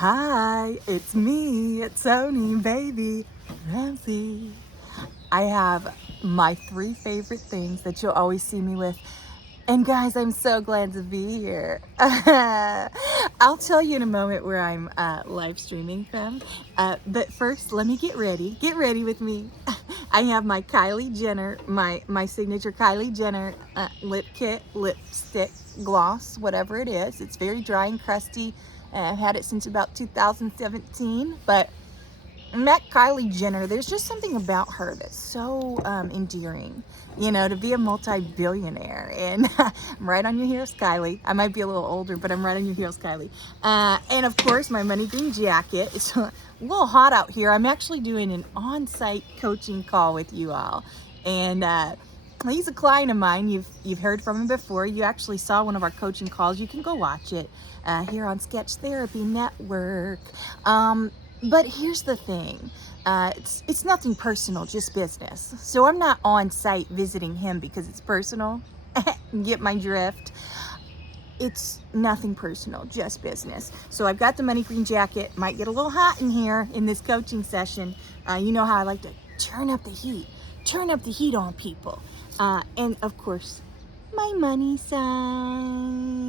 Hi, it's me, Tony, baby, Ramsey. I have my 3 favorite things that you'll always see me with. And guys, I'm so glad to be here. I'll tell you in a moment where I'm live streaming from. But first, let me get ready. Get ready with me. I have my Kylie Jenner, my signature Kylie Jenner lip kit, lipstick, gloss, whatever it is. It's very dry and crusty. I've had it since about 2017, but I met Kylie Jenner. There's just something about her that's so endearing, you know, to be a multi-billionaire. And I'm right on your heels, Kylie. I might be a little older, but I'm right on your heels, Kylie. And of course, my money green jacket. It's a little hot out here. I'm actually doing an on-site coaching call with you all. And he's a client of mine. You've heard from him before. You actually saw one of our coaching calls. You can go watch it here on Sketch Therapy Network. But here's the thing, it's nothing personal, just business. So I'm not on site visiting him because it's personal. Get my drift? It's nothing personal, just business. So I've got the money green jacket. Might get a little hot in here in this coaching session. You know how I like to turn up the heat on people. And of course, my money sign.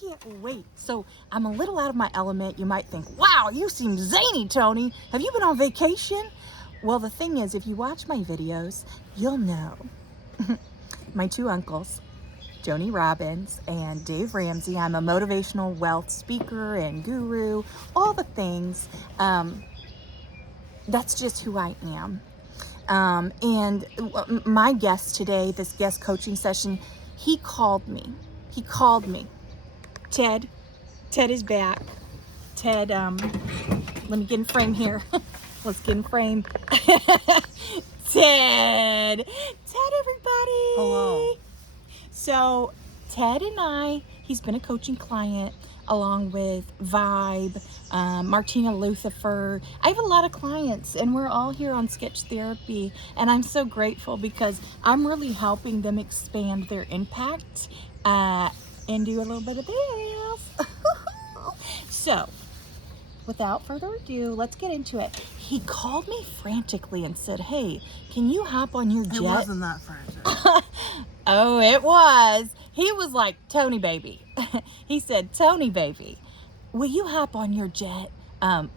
Can't wait. So I'm a little out of my element. You might think, wow, you seem zany, Tony. Have you been on vacation? Well, the thing is, if you watch my videos, you'll know. My 2 uncles, Joni Robbins and Dave Ramsey. I'm a motivational wealth speaker and guru, all the things. That's just who I am. And my guest today, this guest coaching session, he called me. Ted is back. Ted, let me get in frame here. Let's get in frame. Ted, everybody. Hello. So Ted and I, he's been a coaching client along with Vibe, Martina Lucifer. I have a lot of clients and we're all here on Sketch Therapy. And I'm so grateful because I'm really helping them expand their impact and do a little bit of this. So, without further ado, let's get into it. He called me frantically and said, hey, can you hop on your jet? It wasn't that frantic. Oh, it was. He was like, Tony baby. He said, Tony baby, will you hop on your jet? Well,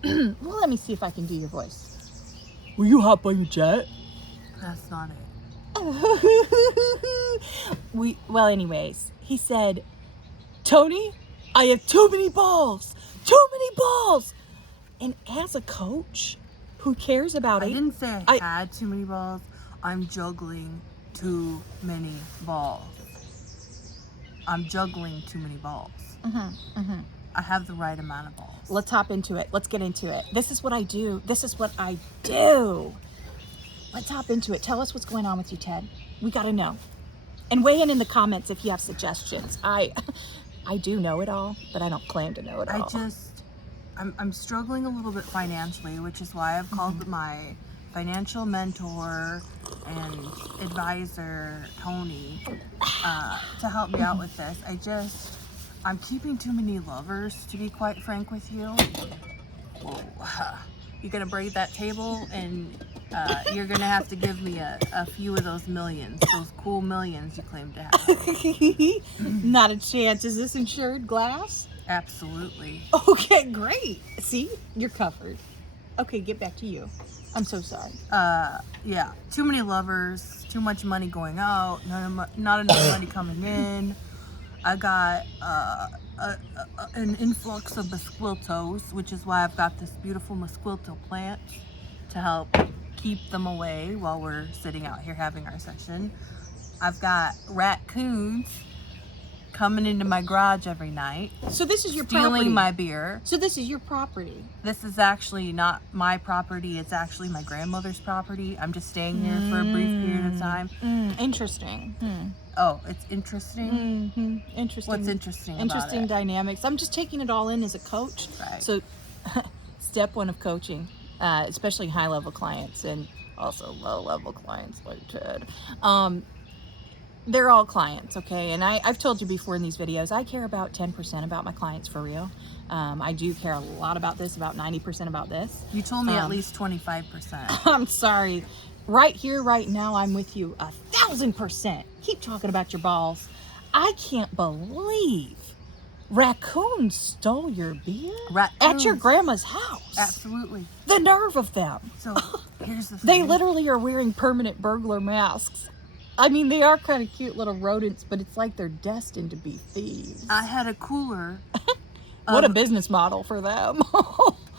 let me see if I can do your voice. Will you hop on your jet? That's not it. Well, anyways, he said, Tony, I have too many balls. And as a coach who cares about it. I didn't say I had too many balls. I'm juggling too many balls. I'm juggling too many balls. I have the right amount of balls. Let's hop into it. Let's get into it. This is what I do. Let's hop into it. Tell us what's going on with you, Ted. We got to know. And weigh in the comments if you have suggestions. I do know it all, but I don't claim to know it all. I'm struggling a little bit financially, which is why I've called my financial mentor and advisor, Tony, to help me out with this. I'm keeping too many lovers, to be quite frank with you. Whoa. You're gonna braid that table and you're gonna have to give me a few of those millions, those cool millions you claim to have. Not a chance. Is this insured glass? Absolutely. Okay, great. See, you're covered. Okay, get back to you. I'm so sorry. Yeah, too many lovers, too much money going out, not enough money coming in. I got an influx of mosquitoes, which is why I've got this beautiful mosquito plant to help keep them away while we're sitting out here having our session. I've got raccoons coming into my garage every night. So this is your stealing property. my beer. So this is your property. This is actually not my property. It's actually my grandmother's property. I'm just staying here for a brief period of time. Interesting. Oh, it's interesting? Interesting. What's interesting Interesting about it? dynamics. I'm just taking it all in as a coach. Right. So step 1 of coaching, especially high-level clients and also low-level clients like Ted. they're all clients, okay? And I've told you before in these videos, I care about 10% about my clients for real. I do care a lot about this, about 90% about this. You told me at least 25%. I'm sorry. Right here, right now, I'm with you 1,000%. Keep talking about your balls. I can't believe Raccoon stole your beer at your grandma's house. Absolutely. The nerve of them. So here's the thing. They literally are wearing permanent burglar masks. I mean, they are kind of cute little rodents, but it's like they're destined to be thieves. I had a cooler. What a business model for them.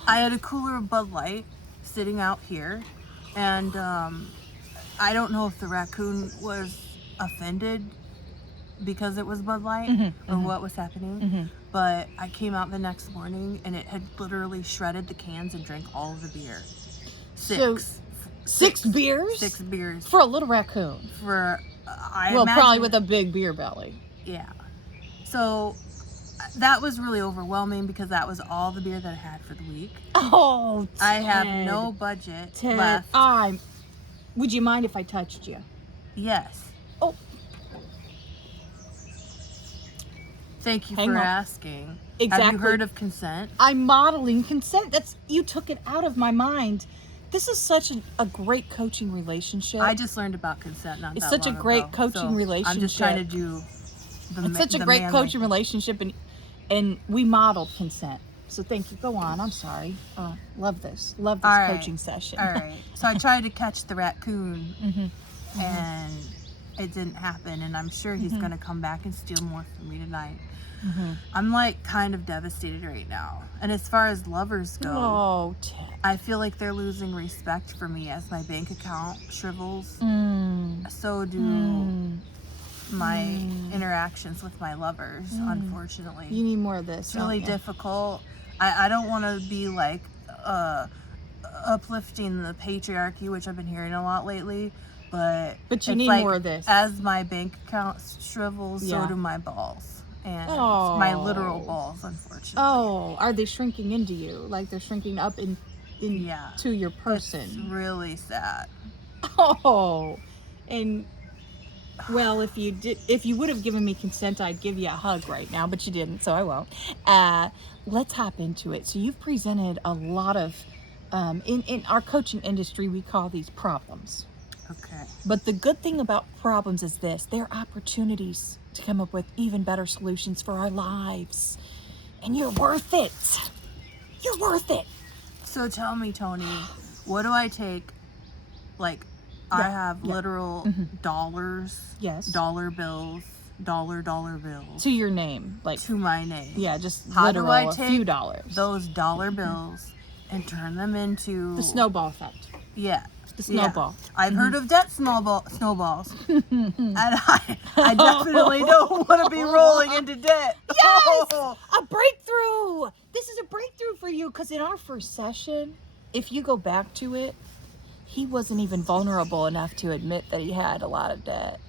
I had a cooler of Bud Light sitting out here, and I don't know if the raccoon was offended because it was Bud Light or what was happening, but I came out the next morning and it had literally shredded the cans and drank all of the beer. Six beers? 6 beers. For a little raccoon. Probably with a big beer belly. Yeah. So that was really overwhelming because that was all the beer that I had for the week. Oh, Ted. I have no budget Ted, left. Would you mind if I touched you? Yes. Oh. Thank you Hang for on. asking. Exactly. Have you heard of consent? I'm modeling consent. You took it out of my mind. This is such a great coaching relationship. I just learned about consent not It's that such long a great ago, coaching so relationship. I'm just trying to do It's such a great coaching relationship, and we modeled consent. So thank you. Go on. I'm sorry. Love this. Love this coaching session. All right. So I tried to catch the raccoon, and it didn't happen. And I'm sure he's going to come back and steal more from me tonight. I'm like kind of devastated right now. And as far as lovers go, Oh, Ted. I feel like they're losing respect for me as my bank account shrivels. So do my interactions with my lovers, unfortunately. You need more of this. It's really difficult. I don't want to be like uplifting the patriarchy, which I've been hearing a lot lately, but you need more of this. As my bank account shrivels, so do my balls. And my literal balls, unfortunately. Oh, are they shrinking into you? Like they're shrinking up to your person? It's really sad. Oh, and well, if you would have given me consent, I'd give you a hug right now, but you didn't, so I won't. Let's hop into it. So you've presented a lot of, in our coaching industry, we call these problems. Okay. But the good thing about problems is this: they're opportunities to come up with even better solutions for our lives. And you're worth it. You're worth it. So tell me, Tony, what do I take? Like, I have literal dollars, dollar bills, dollar bills. To your name, like to my name. Yeah, just how literal, do I a take few dollars. Those dollar bills and turn them into the snowball effect. Yeah. The snowball. Yeah. I've heard of debt snowballs. And I definitely don't want to be rolling into debt. Yes! A breakthrough! This is a breakthrough for you, because in our first session, if you go back to it, he wasn't even vulnerable enough to admit that he had a lot of debt.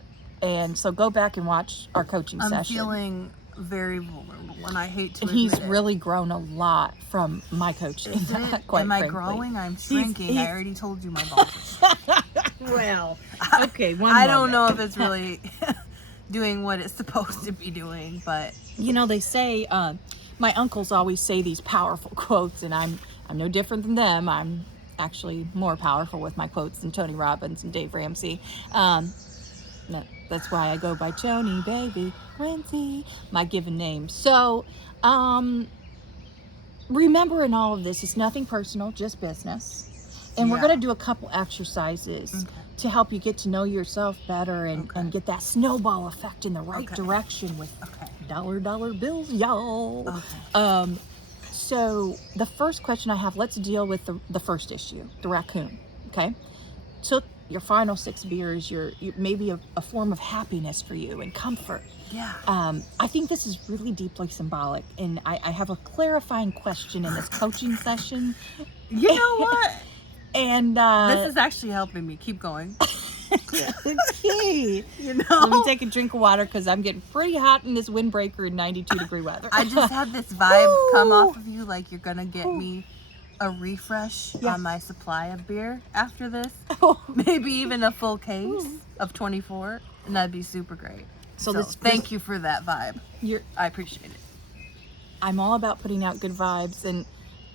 And so go back and watch our coaching session. I'm feeling very vulnerable, and I hate to admit he's it. really grown a lot from my coaching. Is it? Quite Am I frankly. growing? I'm shrinking. I already told you my balls are shrinking. Well, okay, I don't know if it's really doing what it's supposed to be doing, but you know, they say my uncles always say these powerful quotes, and I'm no different than them. I'm actually more powerful with my quotes than Tony Robbins and Dave Ramsey. That's why I go by Tony, baby, Ramsey, my given name. So, remember in all of this, it's nothing personal, just business. And we're going to do a couple exercises to help you get to know yourself better and get that snowball effect in the right direction with dollar bills, y'all. So the first question I have, let's deal with the first issue, the raccoon, okay? Took your final 6 beers, your maybe a form of happiness for you and comfort. Yeah. I think this is really deeply symbolic, and I have a clarifying question in this coaching session. You know what? And this is actually helping me. Keep going. Okay. You know? Let me take a drink of water, because I'm getting pretty hot in this windbreaker in 92-degree weather. I just had this vibe come off of you, like you're gonna get me a refresh Yeah. on my supply of beer after this. Oh. Maybe even a full case of 24, and that'd be super great. So thank you for that vibe. I appreciate it. I'm all about putting out good vibes, and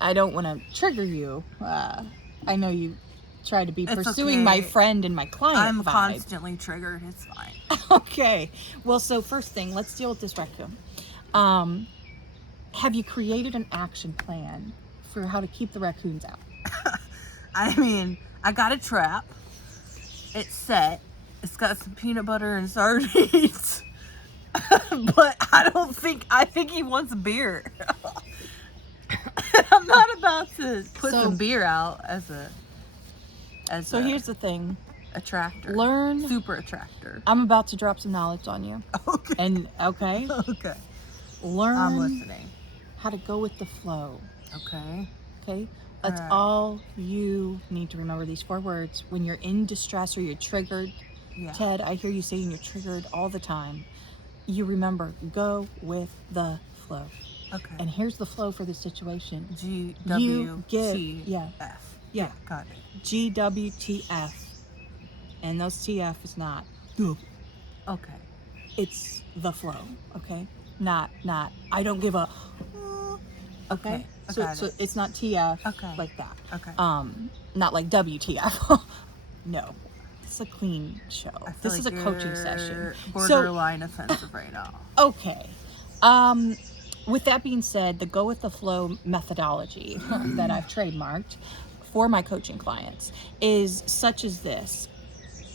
I don't want to trigger you. I know you try to be pursuing my friend and my client I'm vibe. constantly triggered. It's fine. Okay. Well, so first thing, let's deal with this raccoon. Have you created an action plan for how to keep the raccoons out? I mean, I got a trap. It's set. It's got some peanut butter and sardines. But I think he wants beer. I'm not about to put some beer out here's the thing. Attractor. Learn. Super attractor. I'm about to drop some knowledge on you. Okay. Okay. Learn. I'm listening. How to go with the flow. Okay. That's all you need to remember, these 4 words. When you're in distress or you're triggered, Ted, I hear you saying you're triggered all the time. You remember, go with the flow. Okay. And here's the flow for the situation. GWTF. Yeah. Got it. GWTF. And those TF is not. Okay. It's the flow. Okay. Not. I don't give a. Okay. So it's not TF like that. Okay. Not like WTF. No. It's a clean show. This is a coaching session. Borderline offensive right now. Okay. With that being said, the go with the flow methodology that I've trademarked for my coaching clients is such as this.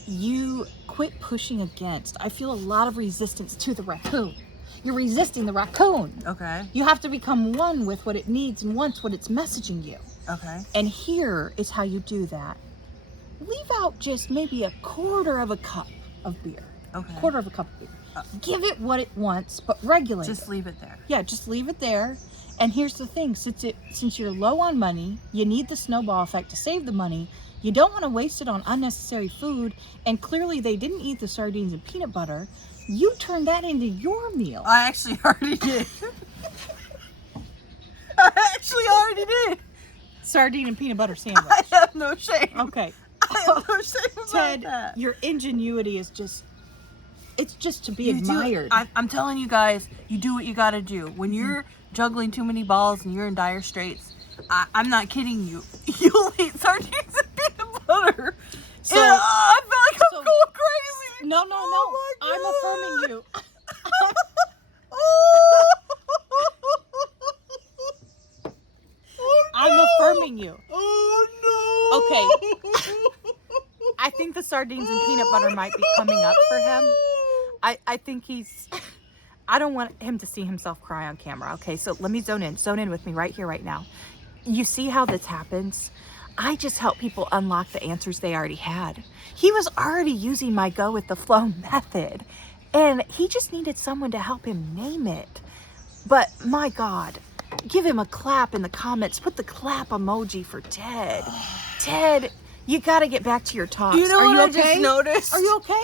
You quit pushing against. I feel a lot of resistance to the raccoon. You're resisting the raccoon. Okay. You have to become one with what it needs and wants, what it's messaging you. Okay. And here is how you do that. Leave out just maybe a quarter of a cup of beer. Okay. Quarter of a cup of beer. Give it what it wants, but regulate it. Just leave it there. Yeah, just leave it there. And here's the thing, since you're low on money, you need the snowball effect to save the money. You don't want to waste it on unnecessary food, and clearly they didn't eat the sardines and peanut butter. You turn that into your meal. I actually already did. I actually already did. Sardine and peanut butter sandwich. I have no shame. Okay. I have no shame about Ted, that. your ingenuity is it's just to be admired. I'm telling you guys, you do what you gotta do. When you're juggling too many balls and you're in dire straits, I'm not kidding you. You'll eat sardines and peanut butter. So, I feel like I'm going crazy. No. Oh I'm affirming you. I'm affirming you. Oh no. Okay. I think the sardines and peanut butter might be coming up for him. I think I don't want him to see himself cry on camera. Okay, so let me zone in with me right here, right now. You see how this happens? I just help people unlock the answers they already had. He was already using my go with the flow method, and he just needed someone to help him name it. But my God, give him a clap in the comments. Put the clap emoji for Ted. Ted, you got to get back to your talks. You know Are what you I okay? just noticed? Are you okay?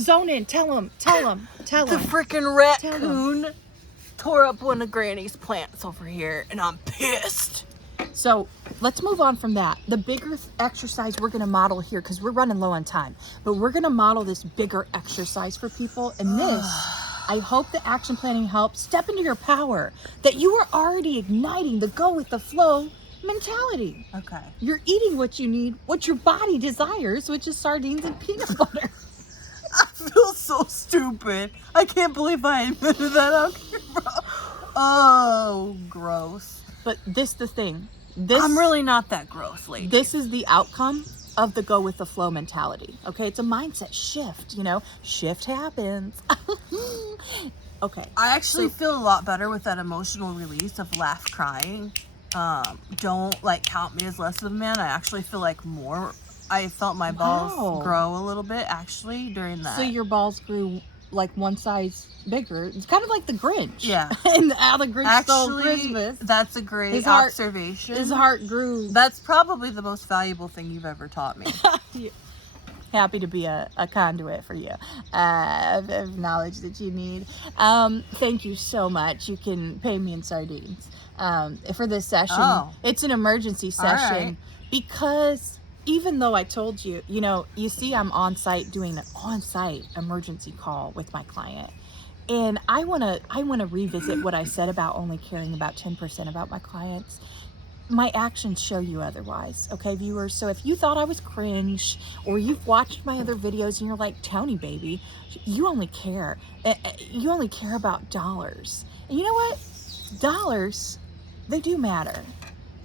Zone in. Tell him. The freaking raccoon tore up one of Granny's plants over here, and I'm pissed. So let's move on from that. The bigger exercise we're going to model here, because we're running low on time, but we're going to model this bigger exercise for people. And this, I hope the action planning helps. Step into your power, that you are already igniting the go with the flow mentality. Okay. You're eating what you need, what your body desires, which is sardines and peanut butter. I feel so stupid. I can't believe I admitted that out camera. Oh, gross. But the thing. I'm really not that gross, lady. This is the outcome of the go with the flow mentality. Okay, it's a mindset shift, Shift happens. Okay. I actually feel a lot better with that emotional release of laugh crying. Don't count me as less of a man. I actually feel like more. I felt my balls grow a little bit actually during that. So your balls grew like one size bigger. It's kind of like the Grinch. Yeah. And how the Grinch stole actually, Christmas. that's a great observation. His heart grew. That's probably the most valuable thing you've ever taught me. happy to be a conduit for you of knowledge that you need. Thank you so much. You can pay me in sardines for this session. Oh. It's an emergency session right. because even though I told you, you see I'm on site doing an on-site emergency call with my client. And I want to revisit what I said about only caring about 10% about my clients. My actions show you otherwise, okay, viewers? So if you thought I was cringe, or you've watched my other videos and you're like, Tony, baby, you only care about dollars. And you know what? Dollars, they do matter,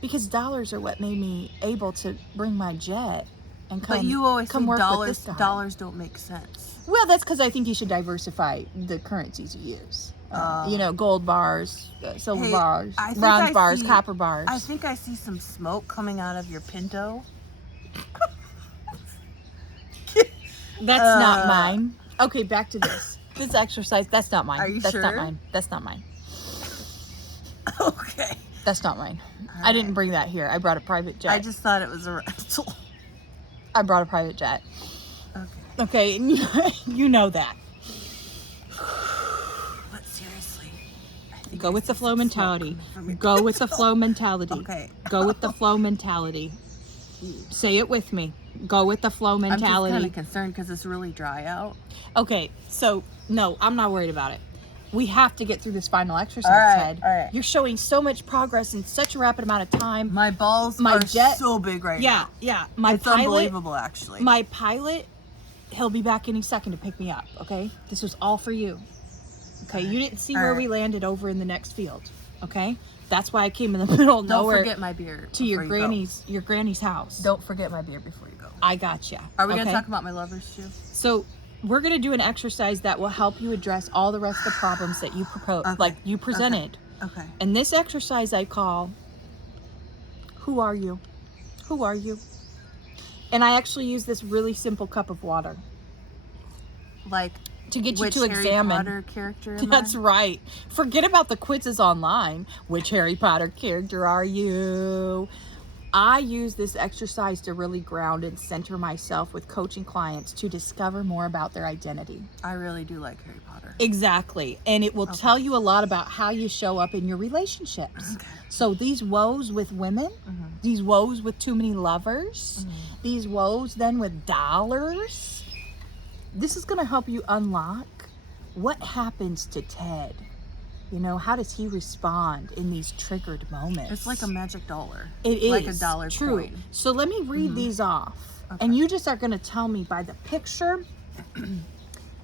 because dollars are what made me able to bring my jet and come. But you always come say work dollars. with this guy. Dollars don't make sense. Well, that's because I think you should diversify the currencies you use. Gold bars, silver bars, bronze bars, copper bars. I think I see some smoke coming out of your Pinto. That's not mine. Okay, back to this. This exercise, that's not mine. Are you that's sure? not mine. That's not mine. Okay. That's not mine. All I didn't right. bring that here. I brought a private jet. I just thought it was a rental. I brought a private jet. Okay. Okay, and you know that. But seriously, I think Go I with the see flow some mentality. smoke coming from Go with the your flow mentality. Okay. Go with the flow mentality. Say it with me. Go with the flow I'm just mentality. kind of concerned because it's really dry out. Okay, so no, I'm not worried about it. We have to get through this final exercise, All right, Ted. all right. You're showing so much progress in such a rapid amount of time. My balls My are jet- so big right Yeah, now. yeah. It's unbelievable, actually. My pilot, he'll be back any second to pick me up, okay? This was all for you. Okay, you didn't see All where right. we landed over in the next field, okay? That's why I came in the middle of Don't nowhere forget my beer to your before you go. granny's house. Don't forget my beer before you go. I gotcha. Are we okay? gonna talk about my lovers too? So we're going to do an exercise that will help you address all the rest of the problems that you proposed, Okay. like you presented. Okay. And this exercise I call, who are you? Who are you? And I actually use this really simple cup of water Like to get you which to Harry examine. Potter character am That's I? right. Forget about the quizzes online. Which Harry Potter character are you? I use this exercise to really ground and center myself with coaching clients to discover more about their identity. I really do like Harry Potter. Exactly. And it will tell you a lot about how you show up in your relationships. Okay. So these woes with women, these woes with too many lovers, these woes then with dollars, this is going to help you unlock what happens to Ted. How does he respond in these triggered moments? It's like a magic dollar. It is like a dollar true. coin. So let me read these off, and you just are going to tell me by the picture,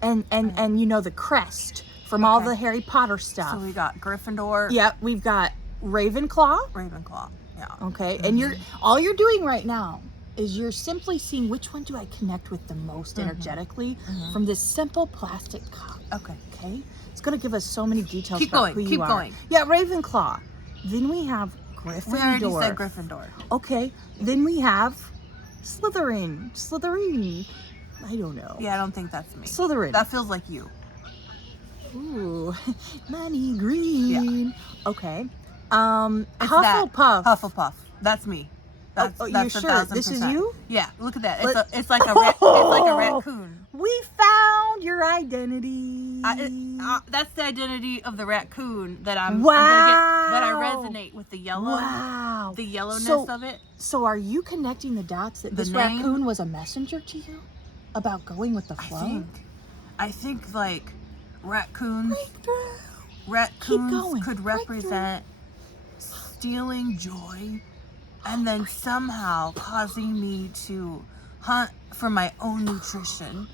and the crest from all the Harry Potter stuff. So we got Gryffindor. Yeah, we've got Ravenclaw. Ravenclaw. Yeah. Okay, and all you're doing right now is you're simply seeing which one do I connect with the most energetically from this simple plastic cup. Okay. Okay, it's going to give us so many details Keep about going, who you keep are. going. Yeah, Ravenclaw. Then we have Gryffindor. We already said Gryffindor. Okay, then we have Slytherin. I don't know. Yeah, I don't think that's me. Slytherin. That feels like you. Ooh, money green. Okay. It's Hufflepuff. That. Hufflepuff. That's me. That's you're that's sure 1000%. this is you? Yeah. Look at that. Let- It's like a raccoon. We found your identity. That's the identity of the raccoon that I'm Wow. gonna get. That I resonate with the yellow. Wow. The yellowness So- of it. So are you connecting the dots that The this name? raccoon was a messenger to you about going with the flow? I think like raccoons. Breakthrough. Raccoons going. could represent stealing joy and then somehow causing me to hunt for my own nutrition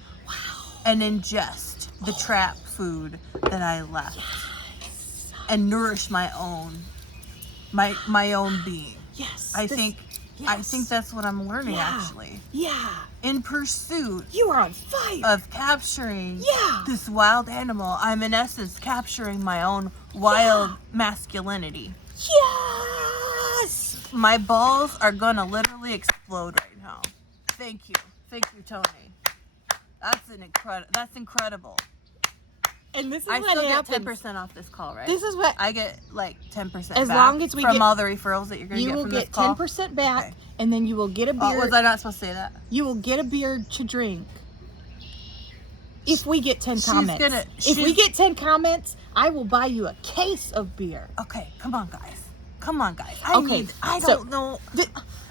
and ingest the trap food that I left and nourish my own being. Yes. I think that's what I'm learning actually. Yeah. In pursuit You are on fire. of capturing Yeah. this wild animal, I'm in essence capturing my own wild masculinity. Yes. My balls are gonna literally explode right now. Thank you, Tony. That's incredible. And this is I what still happens. get 10% off this call, right? This is what I get like 10% As back long as we from get- all the referrals that you're going to you get will from get this call. 10% back, Okay. and then you will get a beer. Oh, was I not supposed to say that? You will get a beer to drink. If we get 10 She's comments. gonna- If we get 10 comments, I will buy you a case of beer. Okay, come on, guys. Come on, guys. Okay, I so- don't know.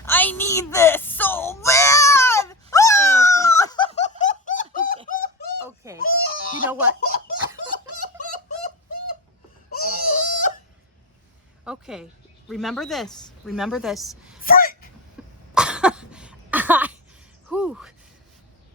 I need this so bad. Ah! Okay. You know what? Okay. Remember this. Remember this. Freak! Whew.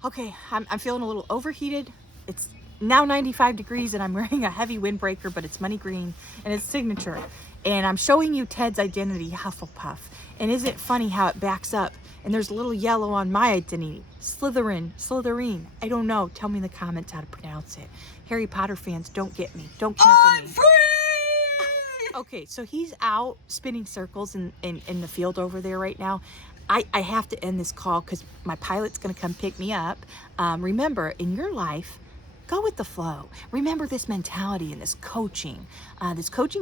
Okay, I'm feeling a little overheated. It's now 95 degrees and I'm wearing a heavy windbreaker, but it's money green and it's signature. And I'm showing you Ted's identity, Hufflepuff. And isn't it funny how it backs up? And there's a little yellow on my identity. Slytherin. I don't know. Tell me in the comments how to pronounce it. Harry Potter fans, don't get me. Don't cancel me. Free! Okay, so he's out spinning circles in the field over there right now. I have to end this call because my pilot's going to come pick me up. Remember, in your life, go with the flow. Remember this mentality and this coaching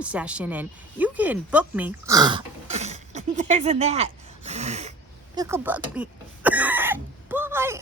session, and you can book me. There's a that. You can book me. Bye.